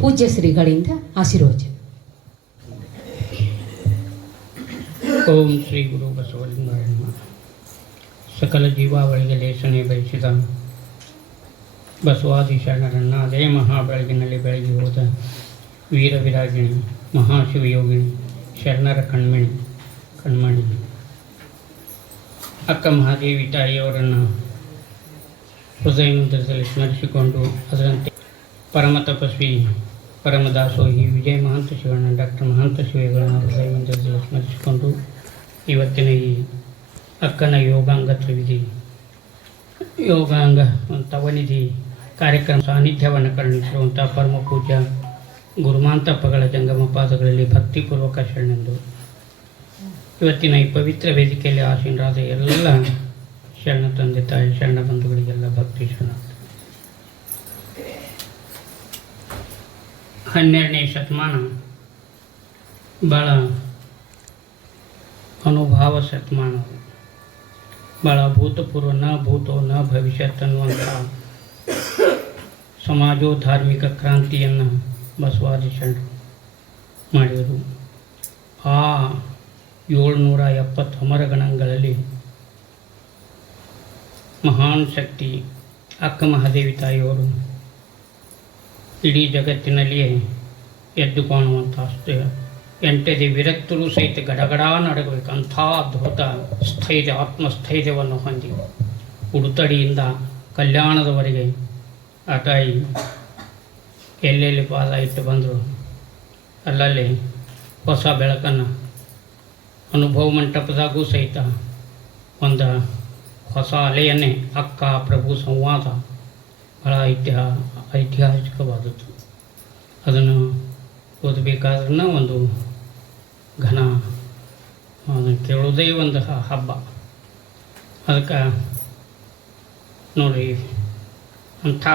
ಪೂಜ್ಯ ಶ್ರೀಗಳಿಂದ ಆಶೀರ್ವಚನ ಓಂ ಶ್ರೀ ಗುರು ಬಸವಲಿಂಗಾಯ ನಮಃ. ಸಕಲ ಜೀವಾವಳಿಗೆ ಲೇಸನೆ ಬಯಸಿದ ಬಸವಾದಿ ಶರಣರನ್ನ ಅದೇ ಮಹಾ ಬೆಳಗಿನಲ್ಲಿ ಬೆಳಗಿ ಹೋದ ವೀರ ವಿರಾಗಿಣಿ ಮಹಾಶಿವಯೋಗಿಣಿ ಶರಣರ ಕಣ್ಮಣಿ ಕಣ್ಮಣಿ ಅಕ್ಕ ಮಹಾದೇವಿ ತಾಯಿಯವರನ್ನು ಹೃದಯ ಮಂದಿರದಲ್ಲಿ ಸ್ಮರಿಸಿಕೊಂಡು ಅದರಂತೆ ಪರಮ ತಪಸ್ವಿ ಪರಮ ದಾಸೋಹಿ ವಿಜಯ ಮಹಾಂತ ಶಿವಣ್ಣ, ಡಾಕ್ಟರ್ ಮಹಾಂತ ಶಿವಗಳನ್ನ ಹೃದಯ ಮಂದಿರದಲ್ಲಿ ಸ್ಮರಿಸಿಕೊಂಡು ಇವತ್ತಿನ ಈ ಅಕ್ಕನ ಯೋಗಾಂಗ ತ್ರಿವಿಧಿ, ಯೋಗಾಂಗ ತವನಿಧಿ ಕಾರ್ಯಕ್ರಮ ಸಾನ್ನಿಧ್ಯವನ್ನು ಕರುಣಿಸಿರುವಂಥ ಪರಮ ಪೂಜ್ಯ ಗುರುಮಾಂತಪ್ಪಗಳ ಜಂಗಮ ಪಾದಗಳಲ್ಲಿ ಭಕ್ತಿಪೂರ್ವಕ ಶರಣೆಂದು. ಇವತ್ತಿನ ಈ ಪವಿತ್ರ ವೇದಿಕೆಯಲ್ಲಿ ಆಸೀನರಾದ ಎಲ್ಲ ಶರಣ ತಂದೆ ತಾಯಿ, ಶರಣ ಬಂಧುಗಳಿಗೆಲ್ಲ ಭಕ್ತಿ ಶರಣ. ಹನ್ನೆರಡನೇ ಶತಮಾನ ಭಾಳ ಅನುಭಾವ ಶತಮಾನ. ಭಾಳ ಭೂತಪೂರ್ವ ನ ಭೂತೋ, ನ ಭವಿಷ್ಯತ್ ಅನ್ನುವಂಥ ಸಮಾಜೋಧಾರ್ಮಿಕ ಕ್ರಾಂತಿಯನ್ನು ಬಸವಾದಿ ಶರಣರು ಮಾಡಿದರು. ಆ ಏಳ್ನೂರ ಎಪ್ಪತ್ತು ಅಮರಗಣಗಳಲ್ಲಿ ಮಹಾನ್ ಶಕ್ತಿ ಅಕ್ಕ ಮಹಾದೇವಿ ತಾಯಿಯವರು ಇಡೀ ಜಗತ್ತಿನಲ್ಲಿಯೇ ಎದ್ದು ಕಾಣುವಂಥ ಎಂಟದಿ ವಿರಕ್ತರು ಸಹಿತ ಗಡಗಡ ನಡಗಬೇಕು. ಅಂಥ ಅದ್ಭುತ ಸ್ಥೈರ್ಯ, ಆತ್ಮಸ್ಥೈರ್ಯವನ್ನು ಹೊಂದಿ ಉಡುತಡಿಯಿಂದ ಕಲ್ಯಾಣದವರೆಗೆ ಆ ಎಲ್ಲೆಲ್ಲಿ ಪಾದ ಇಟ್ಟು ಬಂದರು ಅಲ್ಲಲ್ಲಿ ಹೊಸ ಬೆಳಕನ್ನು ಅನುಭವ ಮಂಟಪದಾಗೂ ಸಹಿತ ಒಂದು ಹೊಸ ಅಲೆಯನ್ನೇ ಅಕ್ಕ, ಪ್ರಭು, ಸಂವಾದ, ಬಹಳ ಐತಿಹಾ ಐತಿಹಾಸಿಕವಾದದ್ದು. ಅದನ್ನು ಓದಬೇಕಾದ್ರೂ ಒಂದು ಘನ, ಅದನ್ನು ಕೇಳೋದೇ ಒಂದು ಹಬ್ಬ. ಅದಕ್ಕೆ ನೋಡಿ, ಅಂಥ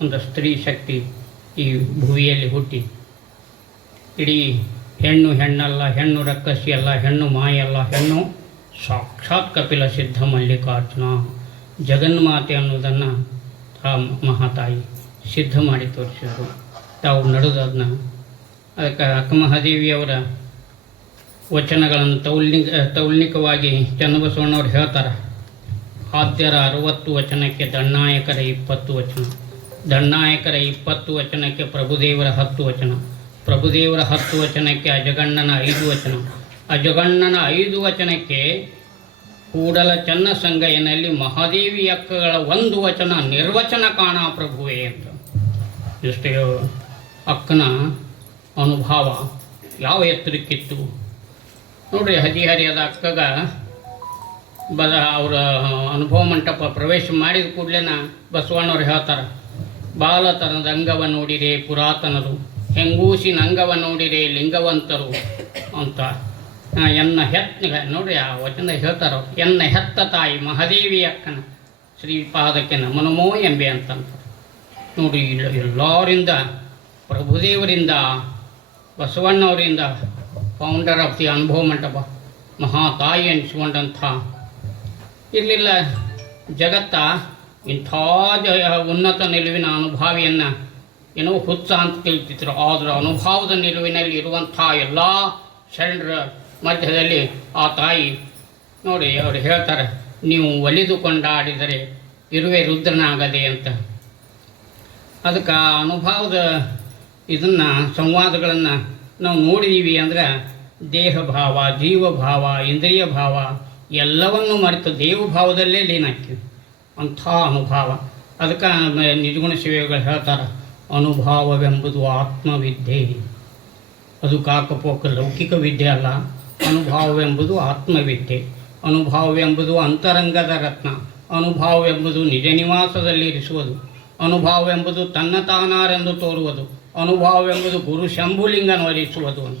ಒಂದು ಸ್ತ್ರೀ ಶಕ್ತಿ ಈ ಭೂಮಿಯಲ್ಲಿ ಹುಟ್ಟಿ, ಇಡೀ ಹೆಣ್ಣು ಹೆಣ್ಣಲ್ಲ, ಹೆಣ್ಣು ರಕ್ಕಸಿ ಅಲ್ಲ, ಹೆಣ್ಣು ಮಾಯಲ್ಲ ಹೆಣ್ಣು ಸಾಕ್ಷಾತ್ ಕಪಿಲ ಸಿದ್ಧ ಮಲ್ಲಿಕಾರ್ಜುನ, ಜಗನ್ಮಾತೆ ಅನ್ನೋದನ್ನು ಆ ಮಹಾತಾಯಿ ಸಿದ್ಧ ಮಾಡಿ ತೋರಿಸಿದರು. ತಾವು ನಡೆದದನ್ನ ಅದಕ್ಕೆ ಅಕ್ಕಮಹಾದೇವಿಯವರ ವಚನಗಳನ್ನು ತೌಲ್ನಿಕ ತೌಲ್ನಿಕವಾಗಿ ಚನ್ನಬಸವಣ್ಣವ್ರು ಹೇಳ್ತಾರೆ. ಆದ್ಯರ ಅರವತ್ತು ವಚನಕ್ಕೆ ದಣ್ಣಾಯಕರ ಇಪ್ಪತ್ತು ವಚನ ದಣ್ಣಾಯಕರ ಇಪ್ಪತ್ತು ವಚನಕ್ಕೆ ಪ್ರಭುದೇವರ ಹತ್ತು ವಚನ, ಪ್ರಭುದೇವರ ಹತ್ತು ವಚನಕ್ಕೆ ಅಜಗಣ್ಣನ ಐದು ವಚನ, ಅಜಗಣ್ಣನ ಐದು ವಚನಕ್ಕೆ ಕೂಡಲ ಚನ್ನ ಸಂಗಯ್ಯನಲ್ಲಿ ಮಹಾದೇವಿ ಅಕ್ಕಗಳ ಒಂದು ವಚನ ನಿರ್ವಚನ ಕಾಣ ಪ್ರಭುವೆ ಅಂತ. ಇಷ್ಟೇ ಅಕ್ಕನ ಅನುಭವ ಯಾವ ಎತ್ತರಕ್ಕಿತ್ತು. ನೋಡ್ರಿ ಹದಿಹರಿಯದ ಅಕ್ಕಗ ಬದ ಅವರ ಅನುಭವ ಮಂಟಪ ಪ್ರವೇಶ ಮಾಡಿದ ಕೂಡಲೇನ ಬಸವಣ್ಣವ್ರು ಹೇಳ್ತಾರೆ, ಬಾಲತನದ ಅಂಗವ ನೋಡಿರೆ ಪುರಾತನರು ಹೆಂಗೂಸಿನ ಅಂಗವ ನೋಡಿರೆ ಲಿಂಗವಂತರು ಅಂತ. ಎನ್ನ ಹೆತ್ ನೋಡಿ ಆ ವಚನ ಹೇಳ್ತಾರೋ, ಎನ್ನ ಹೆತ್ತ ತಾಯಿ ಮಹಾದೇವಿ ಅಕ್ಕನ ಶ್ರೀಪಾದಕ್ಕೆ ನಮನಮೋ ಎಂಬೆ ಅಂತಂತ. ನೋಡಿ ಎಲ್ಲರಿಂದ, ಪ್ರಭುದೇವರಿಂದ, ಬಸವಣ್ಣವರಿಂದ founder of the Anubhava Mantapa ಮಹಾತಾಯಿ ಅನಿಸ್ಕೊಂಡಂಥ ಇರಲಿಲ್ಲ ಜಗತ್ತ ಇಂಥ ಉನ್ನತ ನಿಲುವಿನ ಅನುಭಾವಿಯನ್ನು ಏನೋ ಹುಚ್ಚ ಅಂತ ತಿಳ್ತಿದ್ರು ಆದರೆ ಅನುಭವದ ನಿಲುವಿನಲ್ಲಿ ಇರುವಂಥ ಎಲ್ಲ ಶರಣರ ಮಧ್ಯದಲ್ಲಿ ಆ ತಾಯಿ ನೋಡಿ ಅವ್ರು ಹೇಳ್ತಾರೆ, ನೀವು ಒಲಿದುಕೊಂಡಾಡಿದರೆ ಇರುವೆ ರುದ್ರನಾಗದೆ ಅಂತ. ಅದಕ್ಕೆ ಆ ಅನುಭವದ ಇದನ್ನು, ಸಂವಾದಗಳನ್ನು ನಾವು ನೋಡಿದೀವಿ ಅಂದ್ರೆ ದೇಹ ಭಾವ ಜೀವ ಭಾವ ಇಂದ್ರಿಯ ಭಾವ ಎಲ್ಲವನ್ನು ಮರೆತು ದೇವಭಾವದಲ್ಲೇ ಲೀನಾಗ್ತೀವಿ ಅಂಥ ಅನುಭವ. ಅದಕ್ಕೆ ನಿಜಗುಣ ಶಿವೆಗಳು ಹೇಳ್ತಾರೆ, ಅನುಭವವೆಂಬುದು ಆತ್ಮವಿದ್ಯೆ. ಅದು ಕಾಕಪೋಕ ಲೌಕಿಕ ವಿದ್ಯೆ ಅಲ್ಲ. ಅನುಭವವೆಂಬುದು ಆತ್ಮವಿದ್ಯೆ. ಅನುಭಾವವೆಂಬುದು ಅಂತರಂಗದ ರತ್ನ. ಅನುಭಾವವೆಂಬುದು ನಿಜ ನಿವಾಸದಲ್ಲಿ ಇರಿಸುವುದು. ಅನುಭಾವವೆಂಬುದು ತನ್ನ ತಾನಾರೆಂದು ತೋರುವುದು. ಅನುಭಾವವೆಂಬುದು ಗುರು ಶಂಭುಲಿಂಗನೊಲಿಸುವುದು ಅಂತ.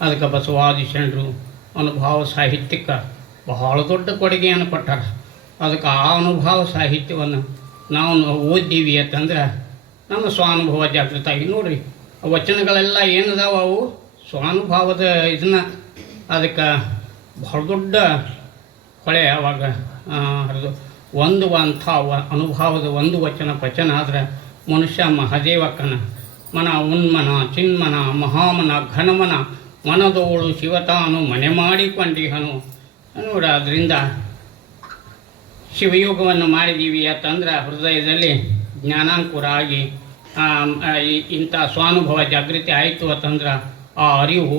ಅದಕ್ಕೆ ಬಸವಾದಿ ಶರಣರು ಅನುಭಾವ ಸಾಹಿತ್ಯಕ್ಕೆ ಬಹಳ ದೊಡ್ಡ ಕೊಡುಗೆಯನ್ನು ಕೊಟ್ಟಾರ. ಅದಕ್ಕೆ ಆ ಅನುಭಾವ ಸಾಹಿತ್ಯವನ್ನು ನಾವು ಓದ್ದೀವಿ ಅಂತಂದ್ರೆ ನಮ್ಮ ಸ್ವಾನುಭವ ಜಾಗೃತ ಆಗಿ ನೋಡ್ರಿ ವಚನಗಳೆಲ್ಲ ಏನದಾವ ಅವು ಸ್ವಾನುಭಾವದ ಇದನ್ನು ಅದಕ್ಕೆ ಬಹಳ ದೊಡ್ಡ ಹೊಳೆ ಅವಾಗ ಅದು ಒಂದು ಅಂಥ ಅನುಭವದ ಒಂದು ವಚನ ಪಚನ ಆದರೆ ಮನುಷ್ಯ ಮಹದೇವಕ್ಕನ ಮನ, ಉನ್ಮನ, ಚಿನ್ಮನ, ಮಹಾಮನ, ಘನಮನ, ಮನದೋಳು ಶಿವತಾನು ಮನೆ ಮಾಡಿಕೊಂಡಿಹನು. ನೋಡ, ಅದರಿಂದ ಶಿವಯೋಗವನ್ನು ಮಾಡಿದ್ದೀವಿ ಅಂತಂದ್ರೆ ಹೃದಯದಲ್ಲಿ ಜ್ಞಾನಾಂಕುರ ಆಗಿ ಇಂಥ ಸ್ವಾನುಭವ ಜಾಗೃತಿ ಆಯಿತು ಅಂತಂದ್ರೆ ಆ ಅರಿವು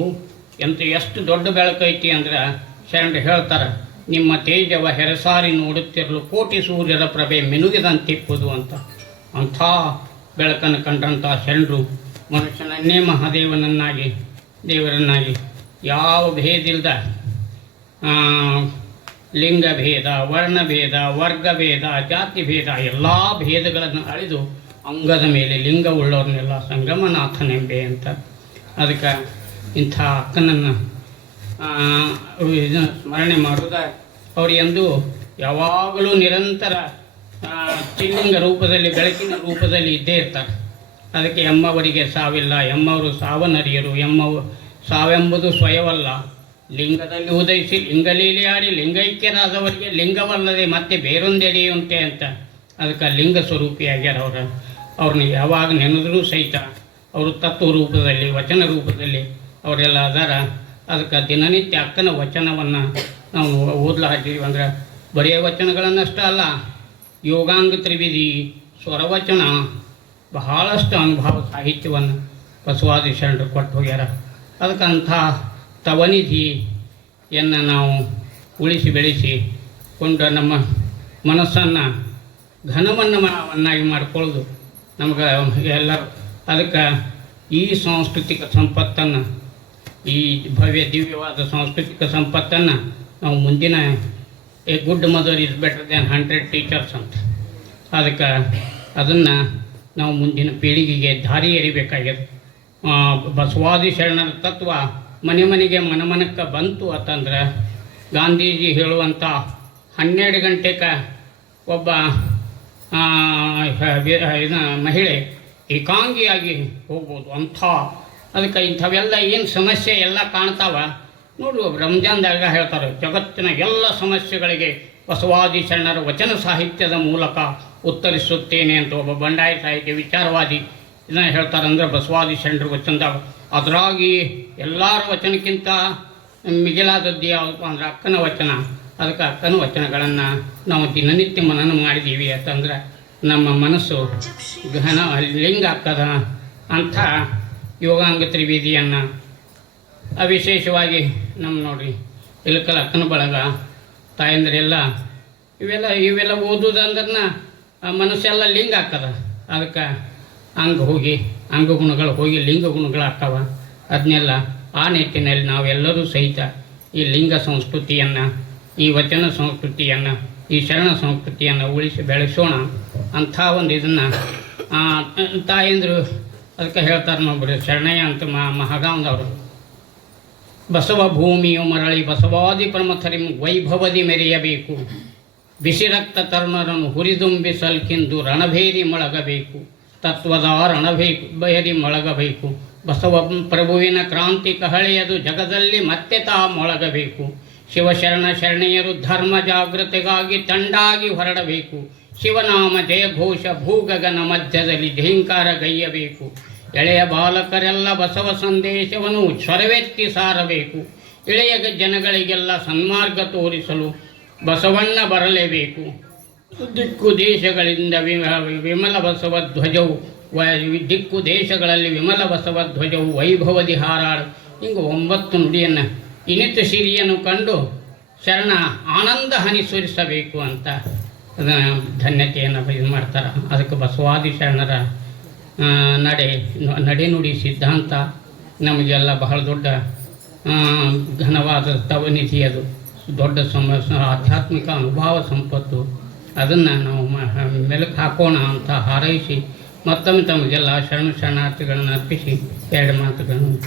ಎಂತ ಎಷ್ಟು ದೊಡ್ಡ ಬೆಳಕೈತಿ ಅಂದ್ರೆ ಶರಣ ಹೇಳ್ತಾರೆ, ನಿಮ್ಮ ತೇಜವ ಹೆರಸಾರಿ ನೋಡುತ್ತಿರಲು ಕೋಟಿ ಸೂರ್ಯರ ಪ್ರಭೆ ಮಿನುಗಿದಂತಿಪ್ಪುದು ಅಂತ. ಅಂಥ ಬೆಳಕನ್ನು ಕಂಡಂಥ ಶರಣರು ಮನುಷ್ಯನನ್ನೇ ಮಹಾದೇವನನ್ನಾಗಿ, ದೇವರನ್ನಾಗಿ ಯಾವ ಭೇದಿಲ್ದ ಲಿಂಗಭೇದ, ವರ್ಣಭೇದ, ವರ್ಗಭೇದ ಜಾತಿ ಭೇದ ಎಲ್ಲ ಭೇದಗಳನ್ನು ಅಳಿದು ಅಂಗದ ಮೇಲೆ ಲಿಂಗ ಉಳ್ಳವ್ರನ್ನೆಲ್ಲ ಸಂಗಮನಾಥನೆಂಬೆ ಅಂತ. ಅದಕ್ಕೆ ಇಂಥ ಅಕ್ಕನನ್ನು ಇದನ್ನು ಸ್ಮರಣೆ ಮಾಡುವುದ ಅವರು ಎಂದು ಯಾವಾಗಲೂ ನಿರಂತರ ಚಿಲ್ಲಿಂಗ ರೂಪದಲ್ಲಿ, ಬೆಳಕಿನ ರೂಪದಲ್ಲಿ ಇದ್ದೇ ಇರ್ತಾರೆ. ಅದಕ್ಕೆ ಎಮ್ಮವರಿಗೆ ಸಾವಿಲ್ಲ, ಎಮ್ಮವರು ಸಾವನರಿಯರು, ಎಮ್ಮವು ಸಾವೆಂಬುದು ಸ್ವಯವಲ್ಲ. ಲಿಂಗದಲ್ಲಿ ಉದಯಿಸಿ, ಲಿಂಗಲೀಲಿ ಆಡಿ, ಲಿಂಗೈಕ್ಯರಾದವರಿಗೆ ಲಿಂಗವಲ್ಲದೆ ಮತ್ತೆ ಬೇರೊಂದೆಡೆಯುಂಟೆ ಅಂತ. ಅದಕ್ಕೆ ಲಿಂಗ ಸ್ವರೂಪಿಯಾಗ್ಯಾರ ಅವರು. ಅವ್ರನ್ನ ಯಾವಾಗ ನೆನೆದರೂ ಸಹಿತ, ಅವರು ತತ್ವ ರೂಪದಲ್ಲಿ, ವಚನ ರೂಪದಲ್ಲಿ ಅವರೆಲ್ಲ ಅದಾರ. ಅದಕ್ಕೆ ದಿನನಿತ್ಯ ಅಕ್ಕನ ವಚನವನ್ನು ನಾವು ಓದ್ಲ ಹಾಕಿದ್ವಿ ಅಂದ್ರೆ ಬರೆಯ ವಚನಗಳನ್ನಷ್ಟೇ ಅಲ್ಲ, ಯೋಗಾಂಗ ತ್ರಿವಿಧಿ, ಸ್ವರವಚನ, ಬಹಳಷ್ಟು ಅನುಭವ ಸಾಹಿತ್ಯವನ್ನು ಬಸವಾದಿ ಶರಣರು ಕೊಟ್ಟು ಹೋಗ್ಯಾರ. ಅದಕ್ಕಂಥ ತವನಿಧಿಯನ್ನು ನಾವು ಉಳಿಸಿ ಬೆಳೆಸಿ ಕೊಂಡು ನಮ್ಮ ಮನಸ್ಸನ್ನು ಘನವನ್ನು ಮನವನ್ನಾಗಿ ಮಾಡಿಕೊಳ್ಳೋದು ನಮ್ಗೆ ಎಲ್ಲ ಅದಕ್ಕೆ ಈ ಸಾಂಸ್ಕೃತಿಕ ಸಂಪತ್ತನ್ನು ಈ ಭವ್ಯ ದಿವ್ಯವಾದ ಸಾಂಸ್ಕೃತಿಕ ಸಂಪತ್ತನ್ನು ನಾವು ಮುಂದಿನ a good mother is better than hundred teachers ಅಂತ. ಅದಕ್ಕೆ ಅದನ್ನು ನಾವು ಮುಂದಿನ ಪೀಳಿಗೆಗೆ ದಾರಿ ಎರಿಬೇಕಾಗ್ಯದ ಬಸವಾದಿ ಶರಣರ ತತ್ವ ಮನೆ ಮನೆಗೆ ಮನಮನಕ್ಕೆ ಬಂತು ಅಂತಂದ್ರೆ ಗಾಂಧೀಜಿ ಹೇಳುವಂಥ ಹನ್ನೆರಡು ಗಂಟೆಗೆ ಒಬ್ಬ ವಿ- ಮಹಿಳೆ ಏಕಾಂಗಿಯಾಗಿ ಹೋಗ್ಬೋದು ಅಂಥ ಅದಕ್ಕೆ ಇಂಥವೆಲ್ಲ ಏನು ಸಮಸ್ಯೆ ಎಲ್ಲ ಕಾಣ್ತಾವ? ನೋಡು ರಂಜಾನ್ದಾಗ ಹೇಳ್ತಾರೆ, ಜಗತ್ತಿನ ಎಲ್ಲ ಸಮಸ್ಯೆಗಳಿಗೆ ಬಸವಾದಿ ಶರಣರ ವಚನ ಸಾಹಿತ್ಯದ ಮೂಲಕ ಉತ್ತರಿಸುತ್ತೇನೆ ಅಂತ ಒಬ್ಬ ಬಂಡಾಯ ಸಾಹಿತ್ಯ ವಿಚಾರವಾದಿ. ಇದನ್ನು ಹೇಳ್ತಾರೆ ಅಂದ್ರೆ ಬಸವಾದಿ ಶರಣರ ವಚನದಾಗ, ಅದರಾಗಿ ಎಲ್ಲರ ವಚನಕ್ಕಿಂತ ಮಿಗಿಲಾದದ್ದು ಯಾವುದಪ್ಪ ಅಂದ್ರೆ ಅಕ್ಕನ ವಚನ. ಅದಕ್ಕೆ ಅಕ್ಕನ ವಚನಗಳನ್ನು ನಾವು ದಿನನಿತ್ಯ ಮನನ ಮಾಡಿದ್ದೀವಿ ಅಂತಂದ್ರೆ ನಮ್ಮ ಮನಸ್ಸು ಘನ ಲಿಂಗ ಆಗ್ತದ ಅಂಥ ಯೋಗಾಂಗ ತ್ರಿವೇದಿಯನ್ನು ವಿಶೇಷವಾಗಿ ನಮ್ಮ ನೋಡ್ರಿ ಇಲ್ಲಕಲ್ಲ ಅಕ್ಕನ ಬಳಗ, ತಾಯಂದ್ರೆಲ್ಲ ಇವೆಲ್ಲ ಇವೆಲ್ಲ ಓದುದಂದ್ರೆ ಮನಸ್ಸೆಲ್ಲ ಲಿಂಗ ಆಗ್ತದ. ಅದಕ್ಕೆ ಅಂಗ ಹೋಗಿ, ಅಂಗಗುಣಗಳು ಹೋಗಿ ಲಿಂಗ ಗುಣಗಳು ಆಗ್ತಾವ. ಅದನ್ನೆಲ್ಲ ಆ ನಿಟ್ಟಿನಲ್ಲಿ ನಾವೆಲ್ಲರೂ ಸಹಿತ ಈ ಲಿಂಗ ಸಂಸ್ಕೃತಿಯನ್ನು, ಈ ವಚನ ಸಂಸ್ಕೃತಿಯನ್ನು, ಈ ಶರಣ ಸಂಸ್ಕೃತಿಯನ್ನು ಉಳಿಸಿ ಬೆಳೆಸೋಣ ಅಂಥ ಒಂದು ಇದನ್ನು ತಾಯಂದರು ಅದಕ್ಕೆ ಹೇಳ್ತಾರೆ ನೋಡ್ಬಿಡಿ ಶರಣಯ್ಯ ಅಂತ ಮ ಮಹಾಗಾಂವ್ದವರು ಬಸವ ಭೂಮಿಯು ಮರಳಿ, ಬಸವಾದಿ ಪ್ರಮಥರಿ ವೈಭವದಿ ಮೆರೆಯಬೇಕು. ಬಿಸಿರಕ್ತ ತರುಣರನ್ನು ಹುರಿದುಂಬಿಸಲ್ಕಿಂದು ರಣಭೇರಿ ಮೊಳಗಬೇಕು. ತತ್ವದ ರಣಭೇಕು ಬಯರಿ ಮೊಳಗಬೇಕು. ಬಸವ ಪ್ರಭುವಿನ ಕ್ರಾಂತಿ ಕಹಳೆಯದು ಜಗದಲ್ಲಿ ಮತ್ತೆ ತಾ ಮೊಳಗಬೇಕು. ಶಿವಶರಣ ಶರಣೆಯರು ಧರ್ಮ ಜಾಗೃತಿಗಾಗಿ ತಂಡಾಗಿ ಹೊರಡಬೇಕು. ಶಿವನಾಮ ಜಯಘೋಷ ಭೂಗಗನ ಮಧ್ಯದಲ್ಲಿ ಢೇಂಕಾರ ಗೈಯಬೇಕು. ಎಳೆಯ ಬಾಲಕರೆಲ್ಲ ಬಸವ ಸಂದೇಶವನ್ನು ಸ್ವರವೆತ್ತಿ ಸಾರಬೇಕು. ಇಳೆಯ ಜನಗಳಿಗೆಲ್ಲ ಸನ್ಮಾರ್ಗ ತೋರಿಸಲು ಬಸವಣ್ಣ ಬರಲೇಬೇಕು. ದಿಕ್ಕು ದೇಶಗಳಿಂದ ವಿಮಲ ಬಸವ ಧ್ವಜವು ದಿಕ್ಕು ದೇಶಗಳಲ್ಲಿ ವಿಮಲ ಬಸವ ಧ್ವಜವು ವೈಭವದಿ ಹಾರಾಡು. ಹಿಂಗೆ ಒಂಬತ್ತು ನುಡಿಯನ್ನು ಇನಿತ ಸಿರಿಯನ್ನು ಕಂಡು ಶರಣ ಆನಂದ ಹನಿ ಸುರಿಸಬೇಕು ಅಂತ. ಅದನ್ನು ಧನ್ಯತೆಯನ್ನು ಇದು ಮಾಡ್ತಾರೆ. ಅದಕ್ಕೆ ಬಸವಾದಿ ಶರಣರ ನಡೆ, ನುಡಿ ಸಿದ್ಧಾಂತ ನಮಗೆಲ್ಲ ಬಹಳ ದೊಡ್ಡ ಘನವಾದ ತವನಿಧಿ ಅದು. ದೊಡ್ಡ ಸಮ, ಆಧ್ಯಾತ್ಮಿಕ ಅನುಭವ ಸಂಪತ್ತು. ಅದನ್ನು ನಾವು ಮೆಲುಕು ಹಾಕೋಣ ಅಂತ ಹಾರೈಸಿ ಮತ್ತೊಮ್ಮೆ ತಮಗೆಲ್ಲ ಶರಣ ಶರಣಾರ್ಥಿಗಳನ್ನು ಅರ್ಪಿಸಿ ಎರಡು ಮಾತುಗಳನ್ನು